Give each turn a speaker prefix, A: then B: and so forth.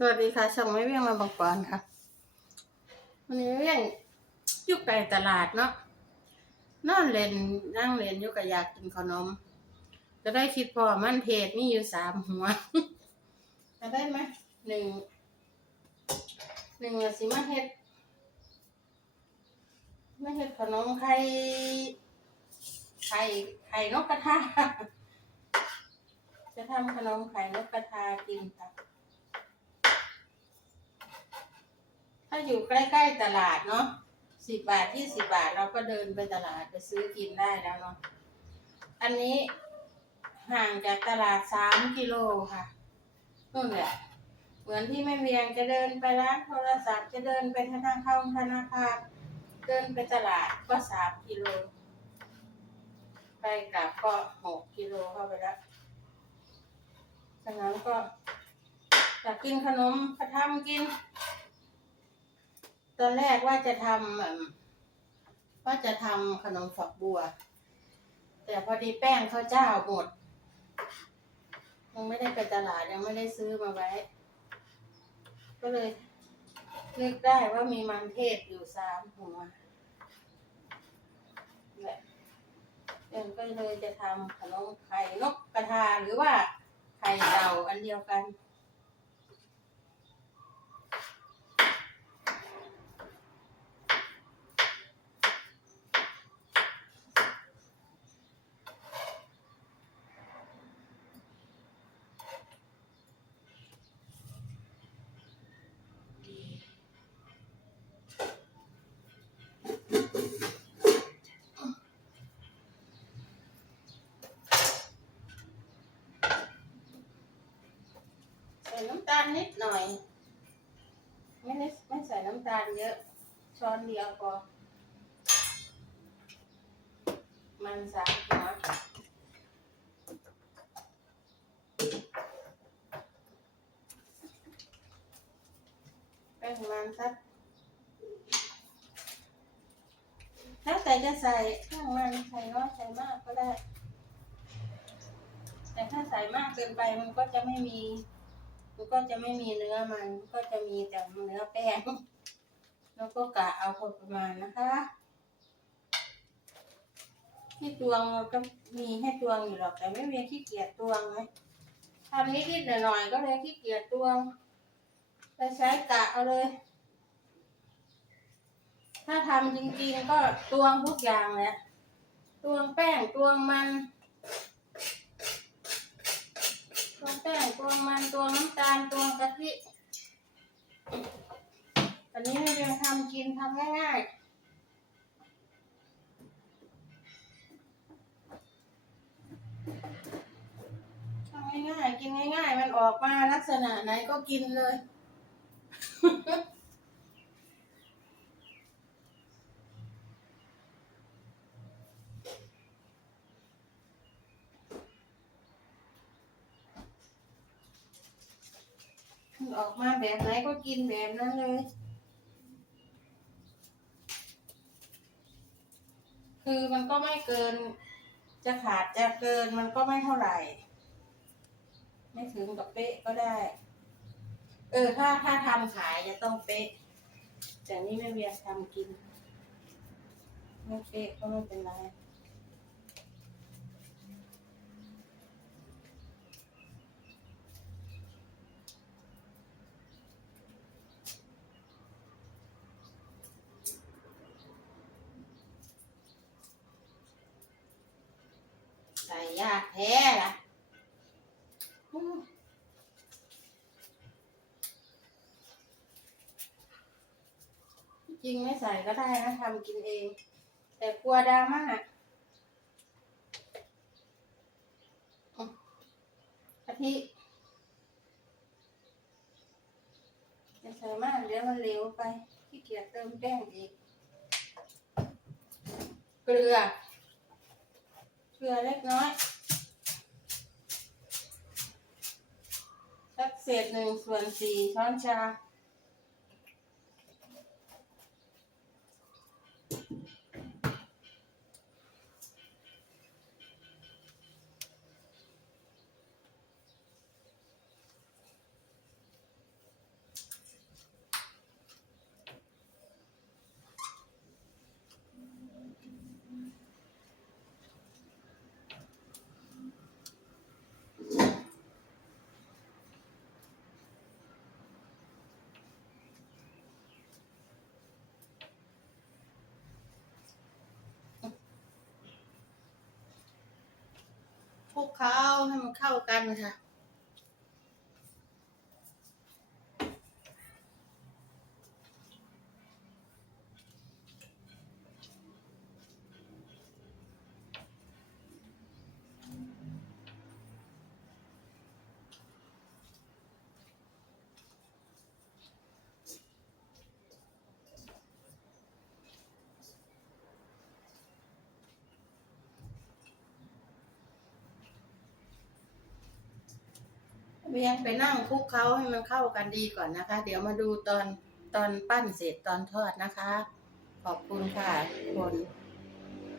A: สวัสดีค่ะช่องไม่เวียงมาบางปอนค่ะ วันนี้เวียงอยู่ไกลตลาดเนาะนอนเล่นนั่งเล่นอยู่กับอยากกินขนมจะได้คิดพอมันเพจมีอยู่สามหัวจะได้ไหมหนึ่งหนึ่งอะสิมาเฮ็ดมาเฮ็ดขนมไข่ไข่ไข่นกกระทาจะทำขนมไข่นกกระทากินค่ะ ถ้าอยู่ใกล้ๆตลาดเนาะสิบบาทที่สิบบาทเราก็เดินไปตลาดไปซื้อกินได้แล้วเนาะอันนี้ห่างจากตลาดสามกิโลค่ะนู่นแหละเหมือนที่แม่เวียงจะเดินไปร้านโทรศัพท์จะเดินไปธนาคารธนาคารเดินไปตลาดก็สามกิโลไปกลับก็หกกิโลเข้าไปแล้วจากนั้นก็จะกินขนมก็ทำกิน ตอนแรกว่าจะทำว่าจะทำขนมฝักบัว แต่พอดีแป้งข้าวเจ้าหมดยังไม่ได้ไปตลาดยังไม่ได้ซื้อมาไว้ ก็เลยนึกได้ว่ามีมันเทศอยู่สามหัวแหละเอ็นก็เลยจะทำขนมไข่นกกระทาหรือว่าไข่เต่าอันเดียวกัน ส่น้ำตาลนิดหน่อย ไม่ได้ไม่ใส่น้ำตาลเยอะ ช้อนเดียวพอมันสามหัวแป้งมันสักถ้าแต่จะใส่ข้างมันใส่น้อยใส่มากก็ได้ แต่ถ้าใส่มากเกินไปมันก็จะไม่มี มันก็จะไม่มีเนื้อมันก็จะมีแต่เนื้อแป้ง แล้วก็กะเอาพอประมาณนะคะ ที่ตวงเราก็มีให้ตวงอยู่หรอกแต่ไม่มีขี้เกียจตวงไงทำนิดๆหน่อยๆก็เลยขี้เกียจตวงไปใช้กะเอาเลย ถ้าทำจริงๆก็ตวงทุกอย่างแหละตวงแป้งตวงมัน วงแป้งตวงมันตวงน้ำตาลตวงกะทิอันนี้ไม่เป็นทำกินทำง่ายๆทำง่ายๆกินง่ายๆ มันออกมาลักษณะไหนก็กินเลย ออกมาแบบไหนก็กินแบบนั้นเลย คือมันก็ไม่เกิน จะขาดจะเกินมันก็ไม่เท่าไหร่ ไม่ถึงกับเป๊ะก็ได้ เออ ถ้าถ้าทำขายจะต้องเป๊ะ แต่นี่ไม่เวียนทำกิน ไม่เป๊ะก็ไม่เป็นไร ใส่ยากแท้ละจริงไม่ใส่ก็ได้นะทำกินเอง แต่กลัวดราม่าอืมกะทิจะใส่มากเดี๋ยวมันเหลวไปขี้เกียจเติมแป้งอีก เกลือ เกลือเล็กน้อย สักเศษหนึ่งส่วนสี่ช้อนชา ลุกเคล้าให้มันเข้ากันค่ะ เวียงไปนั่งคลุกเขาให้มันเข้ากันดีก่อนนะคะ เดี๋ยวมาดูตอนตอนปั้นเสร็จตอนทอดนะคะ ขอบคุณค่ะคน